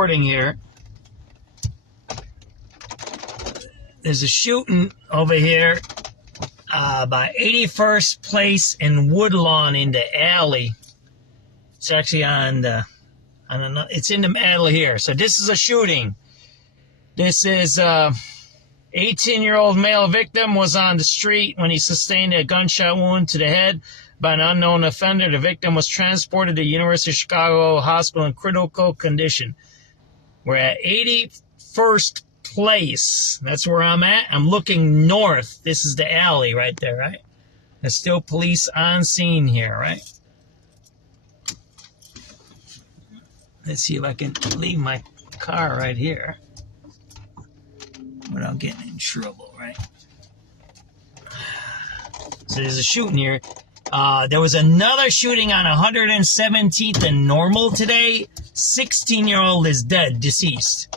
reporting here. There's a shooting over here by 81st Place and Woodlawn in the alley. It's actually on the, it's in the alley here. So this is a shooting. This is 18-year-old male victim was on the street when he sustained a gunshot wound to the head by an unknown offender. The victim was transported to the University of Chicago Hospital in critical condition. We're at 81st Place. That's where I'm at. I'm looking north. This is the alley right there, right? There's still police on scene here, right? Let's see if I can leave my car right here without getting in trouble, right? So there's a shooting here. There was another shooting on 117th and Normal today. 16-year-old is dead, deceased.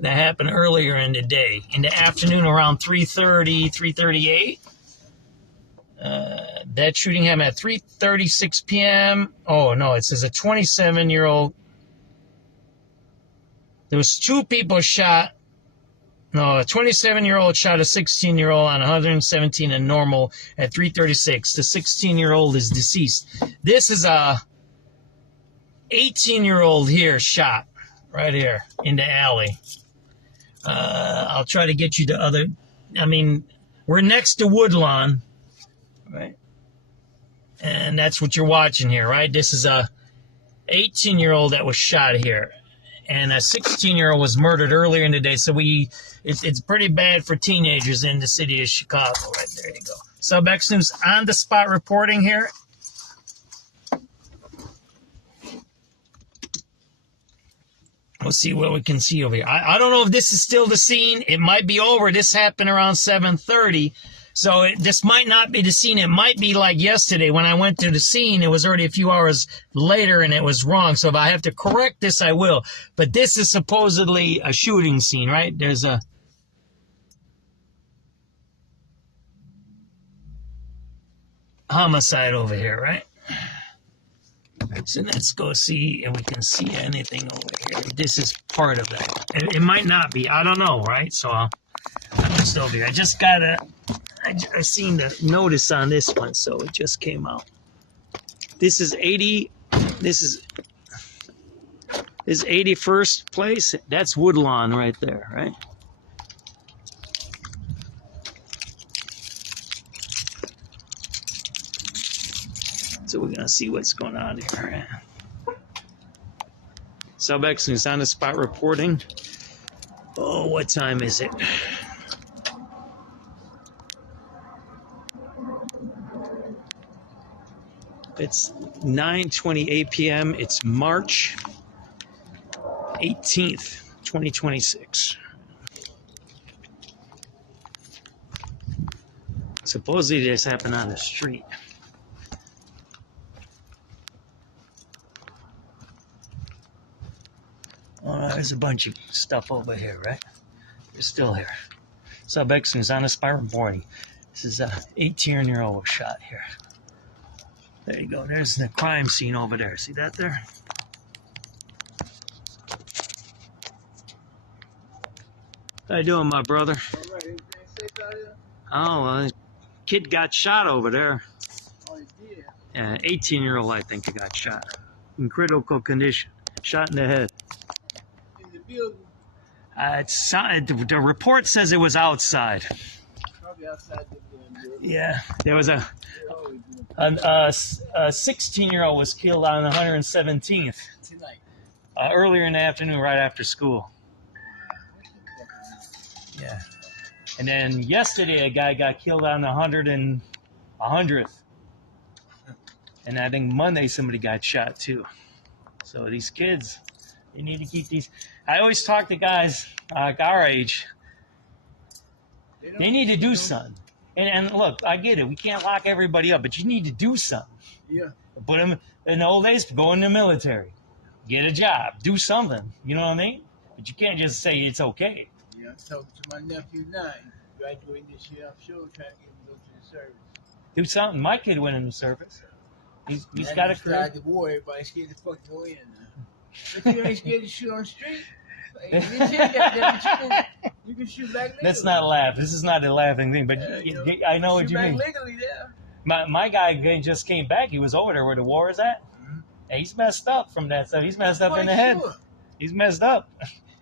That happened earlier in the day. In the afternoon around 3:30, 3:38. That shooting happened at 3:36 p.m. Oh, no, it says a 27-year-old. There was two people shot. No, a 27-year-old shot a 16-year-old on 117 and Normal at 3:36. The 16-year-old is deceased. This is a 18-year-old here shot right here in the alley. I'll try to get you the other. I mean, we're next to Woodlawn, right? And that's what you're watching here, right? This is a 18-year-old that was shot here. And a 16-year-old was murdered earlier in the day. So it's pretty bad for teenagers in the city of Chicago. Right there you go. SubX.News on the spot reporting here. We'll see what we can see over here. I don't know if this is still the scene. It might be over. This happened around 7:30. So this might not be the scene. It might be like yesterday when I went to the scene. It was already a few hours later and it was wrong. So if I have to correct this, I will. But this is supposedly a shooting scene, right? There's a homicide over here, right? So let's go see if we can see anything over here. This is part of that. It might not be. I don't know, right? So I'm just over here. I just got I seen the notice on this one, so it just came out. This is 81st Place. That's Woodlawn right there, right? So we're gonna see what's going on here. SubX.News on the spot reporting. Oh, what time is it? It's 9:28 p.m. It's March 18th, 2026. Supposedly this happened on the street. There's a bunch of stuff over here, right? They're still here. SubX.News on the spot reporting. This is a 18-year-old shot here. There you go. There's the crime scene over there. See that there? How you doing, my brother? All right. Anything safe out here? Oh, kid got shot over there. Oh, he did? Yeah, 18-year-old, I think, he got shot. In critical condition. Shot in the head. In the building? The report says it was outside. Probably outside the building. Yeah, there was a 16-year-old was killed on 117th. Tonight? Earlier in the afternoon, right after school. Yeah. And then yesterday, a guy got killed on 100th. And I think Monday, somebody got shot, too. So these kids, they need to keep these. I always talk to guys like our age. They need to do something. And look, I get it. We can't lock everybody up, but you need to do something. Yeah. Put them in the old days, go in the military. Get a job. Do something. You know what I mean? But you can't just say it's okay. Yeah, I'm talking to my nephew now. He's graduating this year. I'm sure trying to get him to go to the service. Do something. My kid went in the service. He's got a career. The war, everybody's scared to fucking go in now. But you ain't scared to shoot on the street. Like, you can shoot back legally. Let's not laugh. This is not a laughing thing, but I know what you mean. Shoot back legally, yeah. My guy just came back. He was over there where the war is at. And he's messed up from that stuff. He's messed up in the head. He's messed up.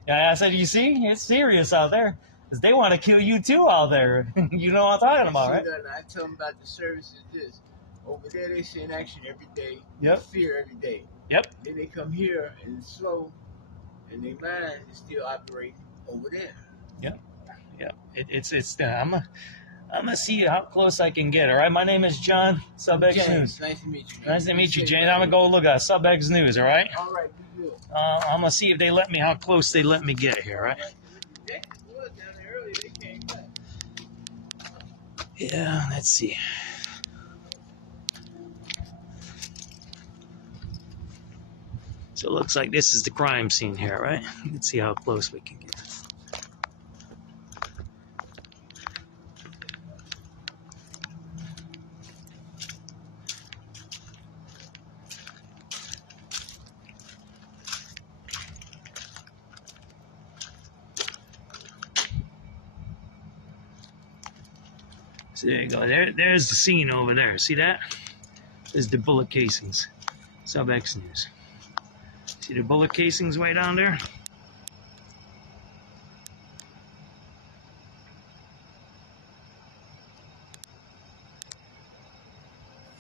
And I said, you see, it's serious out there. Because they want to kill you too out there. You know what I'm talking about, right? I tell them about the services. This over there, they see in action every day. Yep. Fear every day. Yep. Then they come here and it's slow, and their mind is still operating over there. Yep. Yep. It's. I'm gonna see how close I can get. All right. My name is John. SubX.News. Nice to meet you. Nice to meet you, James. I'm gonna go look at SubX.News. All right. All right. Be good. I'm gonna see if they let me. How close they let me get here. All right. Yeah, let's see. So it looks like this is the crime scene here, right? Let's see how close we can get. So there you go. There's the scene over there. See that? There's the bullet casings. SubX.News. See the bullet casings way down there?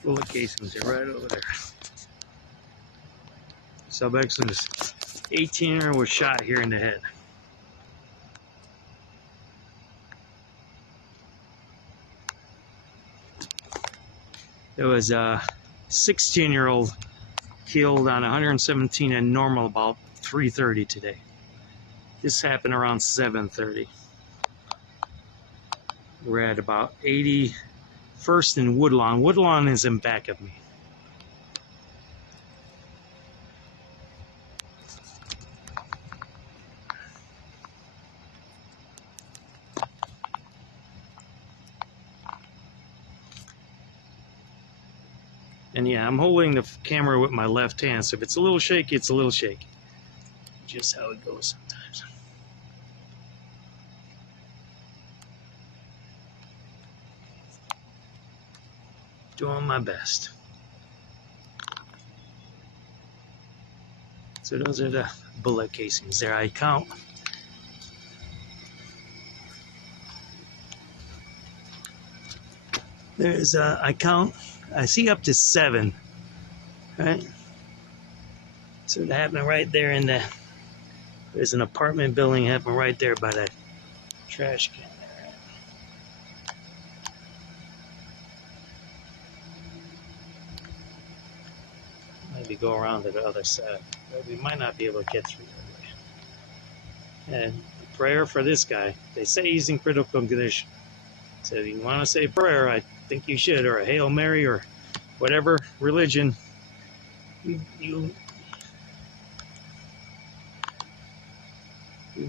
Bullet casings are right over there. SubX.News. 18-year-old was shot here in the head. There was a 16-year-old killed on 117 and normal about 3:30 today. This happened around 7:30. We're at about 81st and Woodlawn. Woodlawn is in back of me. And yeah, I'm holding the camera with my left hand, so if it's a little shaky, it's a little shaky. Just how it goes sometimes. Doing my best. So those are the bullet casings there. I count. There's I see up to 7, right? So it happened right there in the, there's an apartment building happened right there by that trash can there. Maybe go around to the other side, but we might not be able to get through that way. And prayer for this guy. They say he's in critical condition. So if you want to say prayer, I think you should, or a Hail Mary, or whatever religion you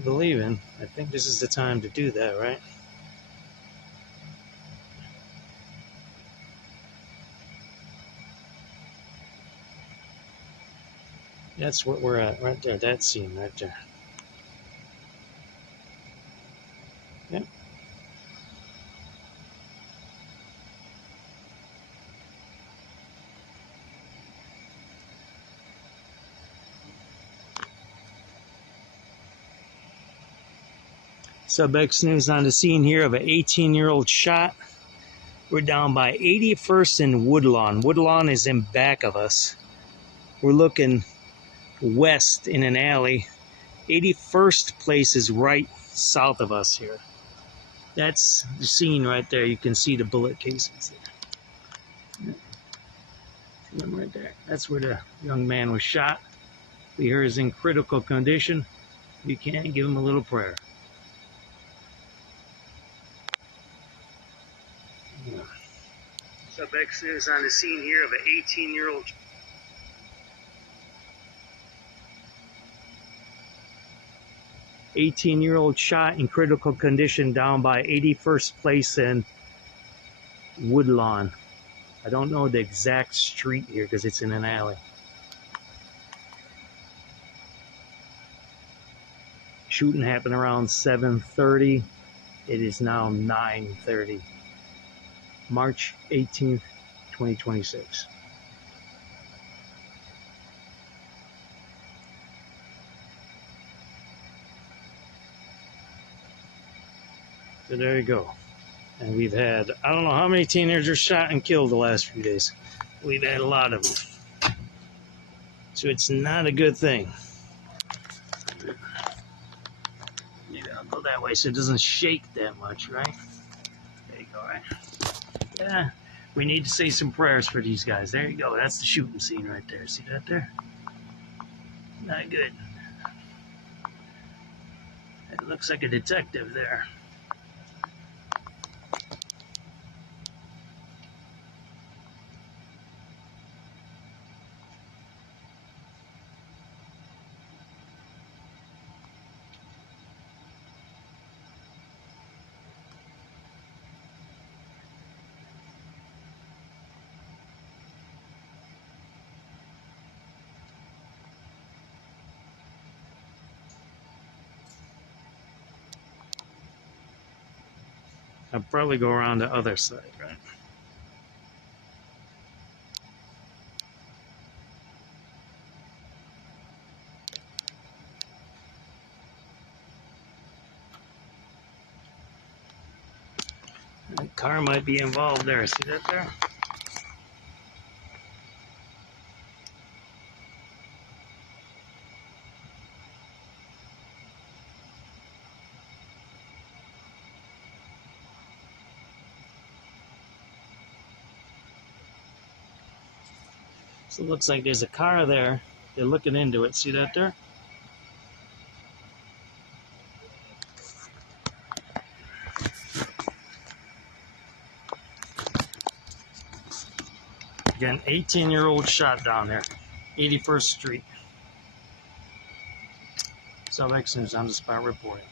believe in. I think this is the time to do that, right? That's what we're at right there, that scene right there. Yep. SubX.News on the scene here of an 18-year-old shot. We're down by 81st and Woodlawn. Woodlawn is in back of us. We're looking west in an alley. 81st place is right south of us here. That's the scene right there. You can see the bullet casings there. See them right there. That's where the young man was shot. We hear he's in critical condition. You can give him a little prayer. SubX.News on the scene here of an 18-year-old. Shot in critical condition down by 81st place and Woodlawn. I don't know the exact street here because it's in an alley. Shooting happened around 7:30. It is now 9:30. March 18th, 2026. So there you go. And we've had, I don't know how many teenagers shot and killed the last few days. We've had a lot of them. So it's not a good thing. Maybe I'll go that way so it doesn't shake that much, right? There you go, right? Yeah, we need to say some prayers for these guys. There you go. That's the shooting scene right there. See that there? Not good. It looks like a detective there. I'll probably go around the other side, right? That car might be involved there. See that there? So it looks like there's a car there. They're looking into it. See that there? Again, 18-year-old shot down there, 81st Street. SubX.News on the spot reporting.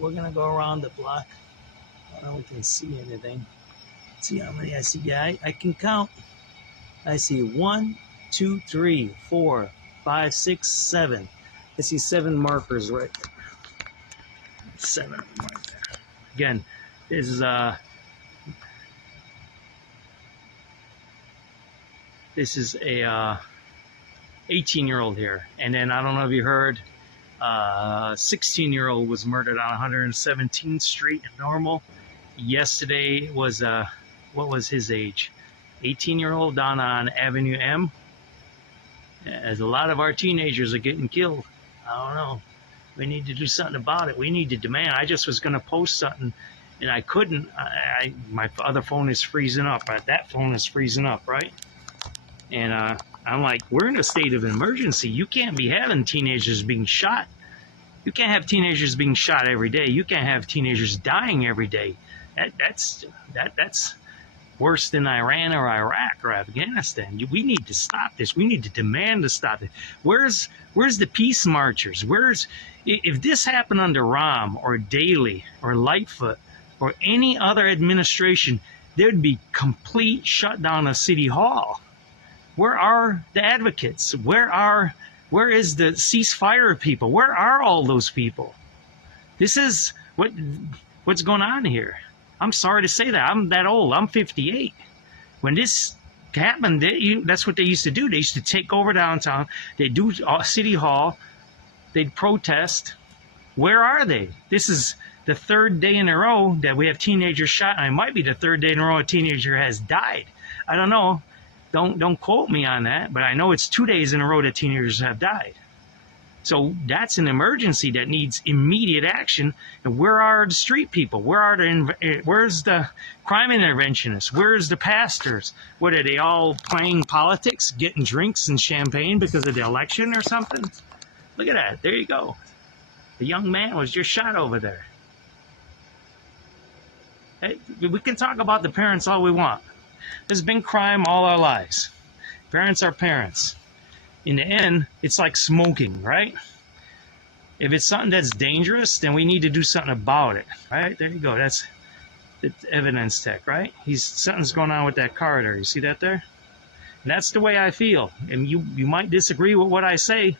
We're gonna go around the block. I don't know if we can see anything. See how many I see. Yeah, I can count. I see 1, 2, 3, 4, 5, 6, 7. I see 7 markers right there. 7 of them right there. Again, this is a 18-year-old here, and then I don't know if you heard, 16-year-old was murdered on 117th Street in Normal. Yesterday was what was his age? 18-year-old down on Avenue M. As a lot of our teenagers are getting killed. I don't know. We need to do something about it. We need to demand. I just was going to post something, and I couldn't. My other phone is freezing up. That phone is freezing up, right? And I'm like, we're in a state of emergency. You can't be having teenagers being shot. You can't have teenagers being shot every day. You can't have teenagers dying every day. That's worse than Iran or Iraq or Afghanistan. We need to stop this. We need to demand to stop it. Where's the peace marchers? If this happened under Rahm or Daley or Lightfoot or any other administration, there'd be complete shutdown of City Hall. Where are the advocates? Where is the ceasefire people? Where are all those people? This is what's going on here. I'm sorry to say that. I'm that old. I'm 58. When this happened, that's what they used to do. They used to take over downtown. They'd do City Hall. They'd protest. Where are they? This is the 3rd day in a row that we have teenagers shot, and it might be the 3rd day in a row a teenager has died. I don't know. Don't quote me on that, but I know it's 2 days in a row that teenagers have died. So that's an emergency that needs immediate action. And where are the street people? Where's the crime interventionists? Where's the pastors? What, are they all playing politics, getting drinks and champagne because of the election or something? Look at that. There you go. The young man was just shot over there. Hey, we can talk about the parents all we want. There's been crime all our lives. Parents are parents. In the end, it's like smoking, right? If it's something that's dangerous, then we need to do something about it, right? There you go. That's the evidence tech, right? Something's going on with that car there. You see that there? That's the way I feel. And you might disagree with what I say.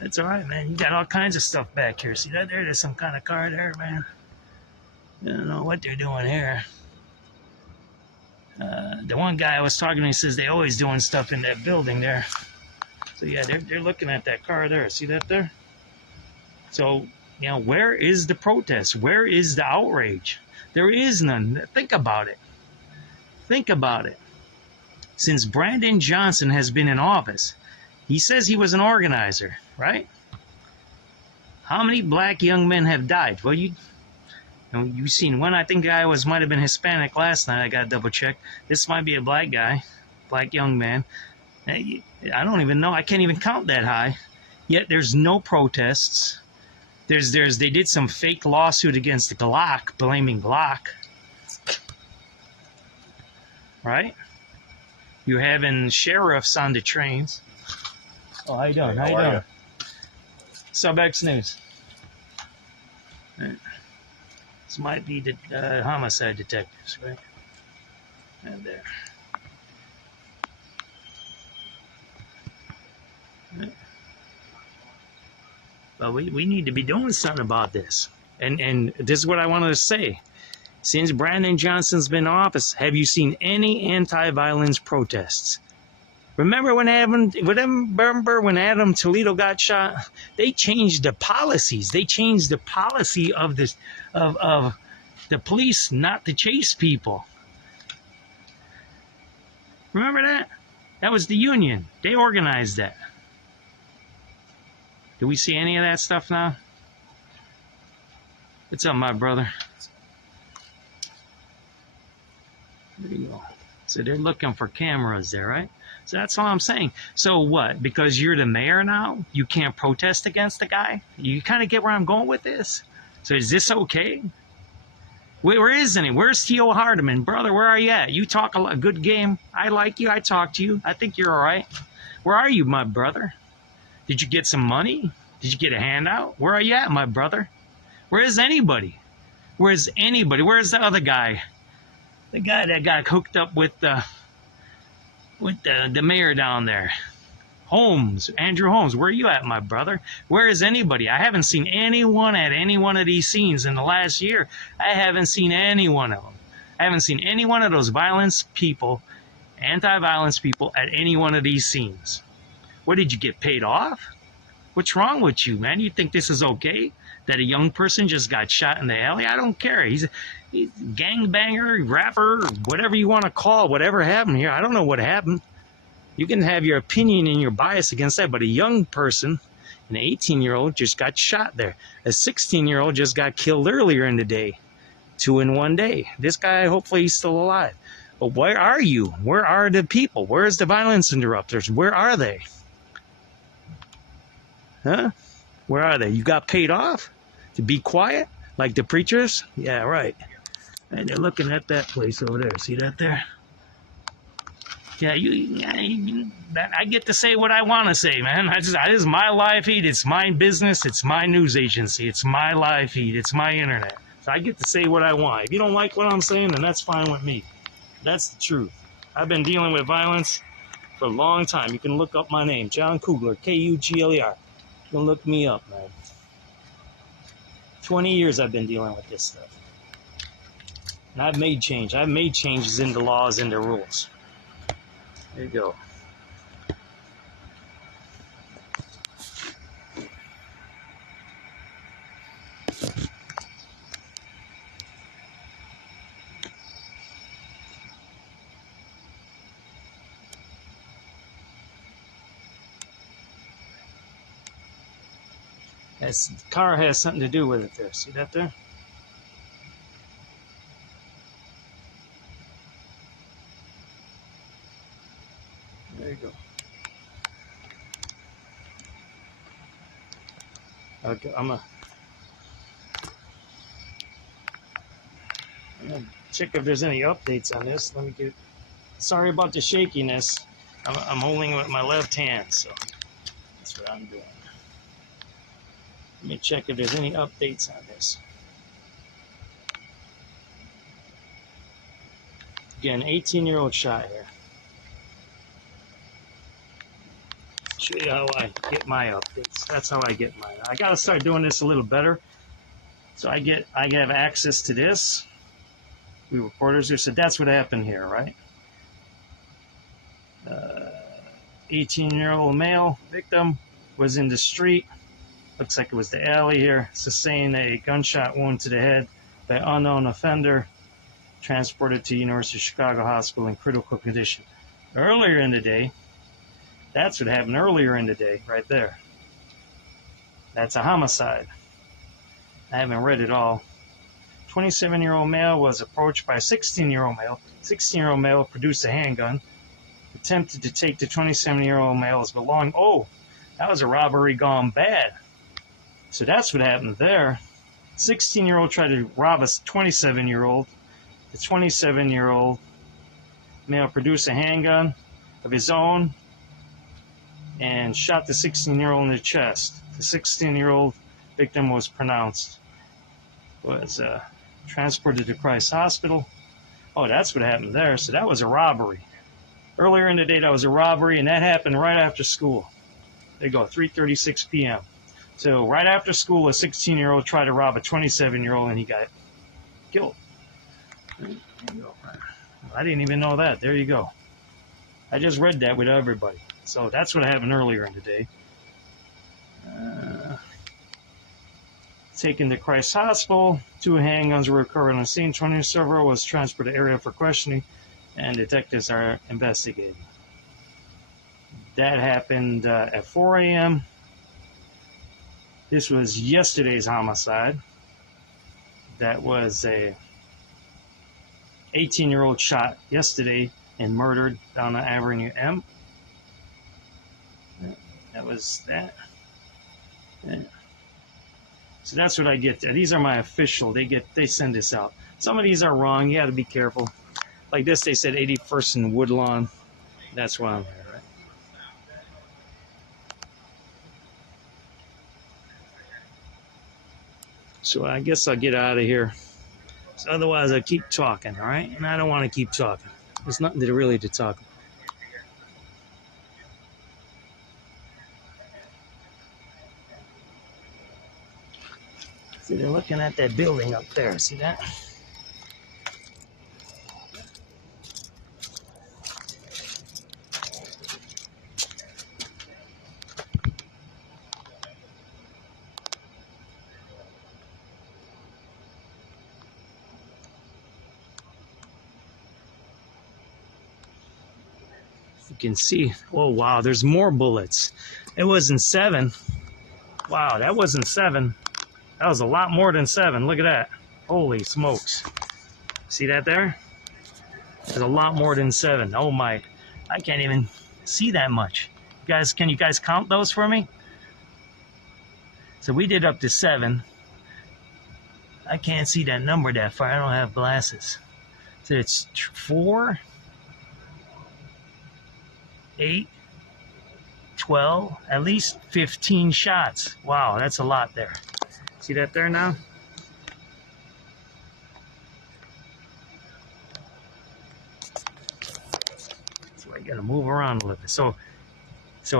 That's all right, man. You got all kinds of stuff back here. See that there? There's some kind of car there, man. I don't know what they're doing here. The one guy I was talking to, he says they always doing stuff in that building there. So yeah, they're looking at that car there. See that there? So, you know, where is the protest? Where is the outrage? There is none. Think about it. Think about it. Since Brandon Johnson has been in office, he says he was an organizer, right? How many black young men have died? Well, you've seen one. I think the guy might have been Hispanic last night. I got to double check. This might be a black guy, black young man. I don't even know. I can't even count that high. Yet there's no protests. They did some fake lawsuit against Glock, blaming Glock. Right? You're having sheriffs on the trains. Oh, how you doing? How you doing? SubX.News. Right. This might be the homicide detectives, right? And there. Right. But we need to be doing something about this. And this is what I wanted to say. Since Brandon Johnson's been in office, have you seen any anti-violence protests? Remember when Adam Toledo got shot? They changed the policies. They changed the policy of this of the police not to chase people. Remember that? That was the union. They organized that. Do we see any of that stuff now? What's up, my brother? There you go. So they're looking for cameras there, right? So that's all I'm saying. So what? Because you're the mayor now, you can't protest against the guy? You kind of get where I'm going with this? So is this okay? Where isn't he? Where's T.O. Hardeman? Brother, where are you at? You talk a good game. I like you. I talk to you. I think you're all right. Where are you, my brother? Did you get some money? Did you get a handout? Where are you at, my brother? Where is anybody? Where's anybody? Where's the other guy? The guy that got hooked up with the mayor down there. Holmes, Andrew Holmes, where are you at, my brother? Where is anybody? I haven't seen anyone at any one of these scenes in the last year. I haven't seen any one of them. I haven't seen any one of those violence people, anti-violence people at any one of these scenes. What, did you get paid off? What's wrong with you, man? You think this is okay? That a young person just got shot in the alley? I don't care. He's a gangbanger, rapper, whatever you want to call, whatever happened here. I don't know what happened. You can have your opinion and your bias against that, but a young person, an 18-year-old, just got shot there. A 16-year-old just got killed earlier in the day. 2 in one day. This guy, hopefully he's still alive. But where are you? Where are the people? Where's the violence interrupters? Where are they? Huh? Where are they? You got paid off to be quiet? Like the preachers? Yeah, right. And they're looking at that place over there. See that there? Yeah, I get to say what I want to say, man. This is my live feed. It's my business. It's my news agency. It's my live feed. It's my internet. So I get to say what I want. If you don't like what I'm saying, then that's fine with me. That's the truth. I've been dealing with violence for a long time. You can look up my name, John Kugler, Kugler. You can look me up, man. 20 years I've been dealing with this stuff. And I've made change. I've made changes in the laws and the rules. There you go. The car has something to do with it there. See that there? There you go. Okay, I'm gonna check if there's any updates on this. Let me get. Sorry about the shakiness. I'm holding it with my left hand, so that's what I'm doing. Let me check if there's any updates on this. Again, 18-year-old shot here. show you how I get my updates. That's how I get mine. I gotta start doing this a little better. So I have access to this. We reporters here. So that's what happened here, right? 18-year-old male victim was in the street. Looks like it was the alley here. Sustained a gunshot wound to the head by unknown offender. Transported to University of Chicago Hospital in critical condition. Earlier in the day, that's what happened earlier in the day, right there. That's a homicide. I haven't read it all. 27-year-old male was approached by a 16-year-old male. 16-year-old male produced a handgun. Attempted to take the 27-year-old male's belongings. Oh, that was a robbery gone bad. So that's what happened there. 16-year-old tried to rob a 27-year-old. The 27-year-old male produced a handgun of his own and shot the 16-year-old in the chest. The 16-year-old victim was transported to Christ Hospital. Oh, that's what happened there. So that was a robbery. Earlier in the day, that was a robbery, and that happened right after school. There you go, 3:36 p.m. So right after school, a 16-year-old tried to rob a 27-year-old, and he got killed. There you go. I didn't even know that. There you go. I just read that with everybody. So that's what happened earlier in the day. Taken to Christ Hospital. 2 handguns were recovered on the scene. 20 server was transported to the area for questioning, and detectives are investigating. That happened at 4 a.m. This was yesterday's homicide. That was a 18-year-old shot yesterday and murdered down on Avenue M. That was that. Yeah. So that's what I get there. These are my official. They send this out. Some of these are wrong. You got to be careful. Like this, they said 81st and Woodlawn. That's why I'm here, right? So I guess I'll get out of here. So otherwise, I keep talking, all right? And I don't want to keep talking. There's nothing really to talk about. See, they're looking at that building up there. See that? You can see, oh wow, there's more bullets. It wasn't 7. Wow, that wasn't 7. That was a lot more than 7. Look at that. Holy smokes. See that there? There's a lot more than 7. Oh my, I can't even see that much. Guys, can you guys count those for me? So we did up to 7. I can't see that number that far. I don't have glasses. So it's 4, 8, 12, at least 15 shots. Wow, that's a lot there. See that there now? So I gotta move around a little bit. So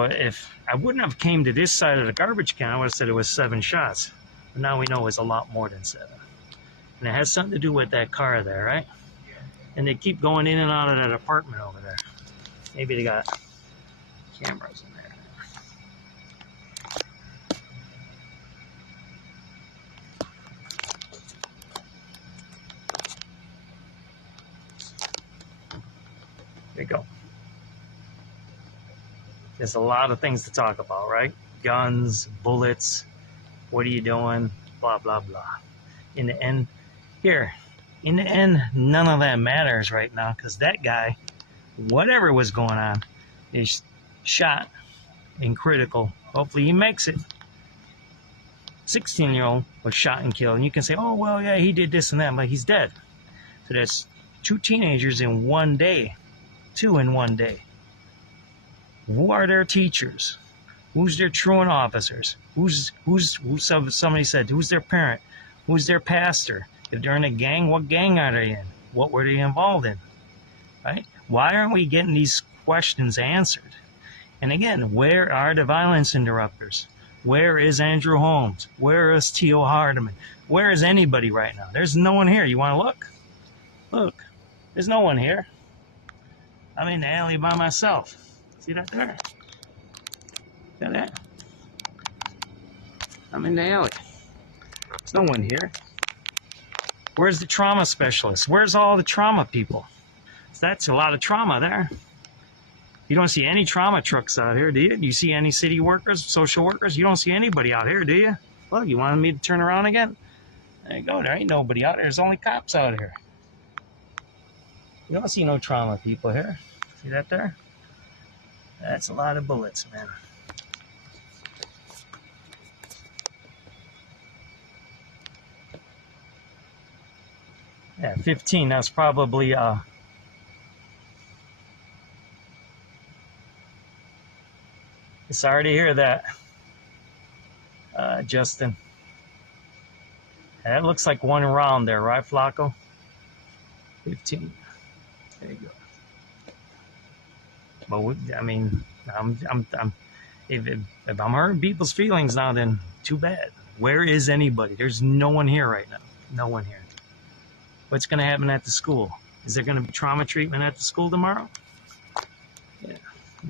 if I wouldn't have came to this side of the garbage can, I would have said it was 7 shots. But now we know it's a lot more than 7. And it has something to do with that car there, right? And they keep going in and out of that apartment over there. Maybe they got cameras in there. There you go. There's a lot of things to talk about, right? Guns, bullets, what are you doing, blah, blah, blah. In the end, none of that matters right now because that guy, whatever was going on, is shot and critical. Hopefully he makes it. 16-year-old was shot and killed. And you can say, oh, well, yeah, he did this and that, but he's dead. So that's 2 teenagers in one day. 2 in one day. Who are their teachers? Who's their truant officers? Somebody said, who's their parent? Who's their pastor? If they're in a gang, what gang are they in? What were they involved in? Right? Why aren't we getting these questions answered? And again, where are the violence interrupters? Where is Andrew Holmes? Where is T.O. Hardeman? Where is anybody right now? There's no one here. You want to look? Look. There's no one here. I'm in the alley by myself. See that there? See that? I'm in the alley. There's no one here. Where's the trauma specialist? Where's all the trauma people? That's a lot of trauma there. You don't see any trauma trucks out here, do you? Do you see any city workers, social workers? You don't see anybody out here, do you? Look, you wanted me to turn around again? There you go. There ain't nobody out there. There's only cops out here. You don't see no trauma people here. See that there? That's a lot of bullets, man. Yeah, 15. That's probably sorry to hear that, Justin. That looks like one round there, right, Flacco? 15. There you go. But I mean, if I'm hurting people's feelings now, then too bad. Where is anybody? There's no one here right now. No one here. What's going to happen at the school? Is there going to be trauma treatment at the school tomorrow? Yeah,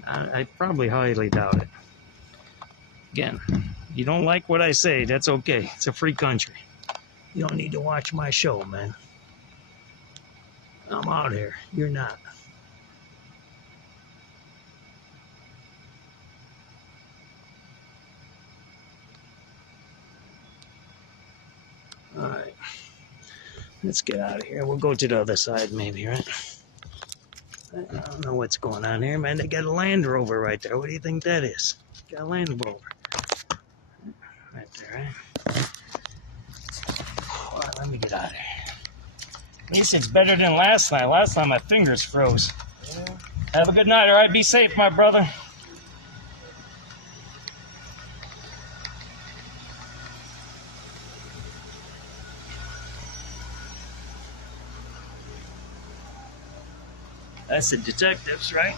I probably highly doubt it. Again, you don't like what I say, that's okay. It's a free country. You don't need to watch my show, man. I'm out here. You're not. All right. Let's get out of here. We'll go to the other side maybe, right? I don't know what's going on here, man. They got a Land Rover right there. What do you think that is? Got a Land Rover. Right there, right? All right, let me get out of here. At least it's better than last night. Last time my fingers froze. Yeah. Have a good night, all right? Be safe, my brother. That's the detectives, right?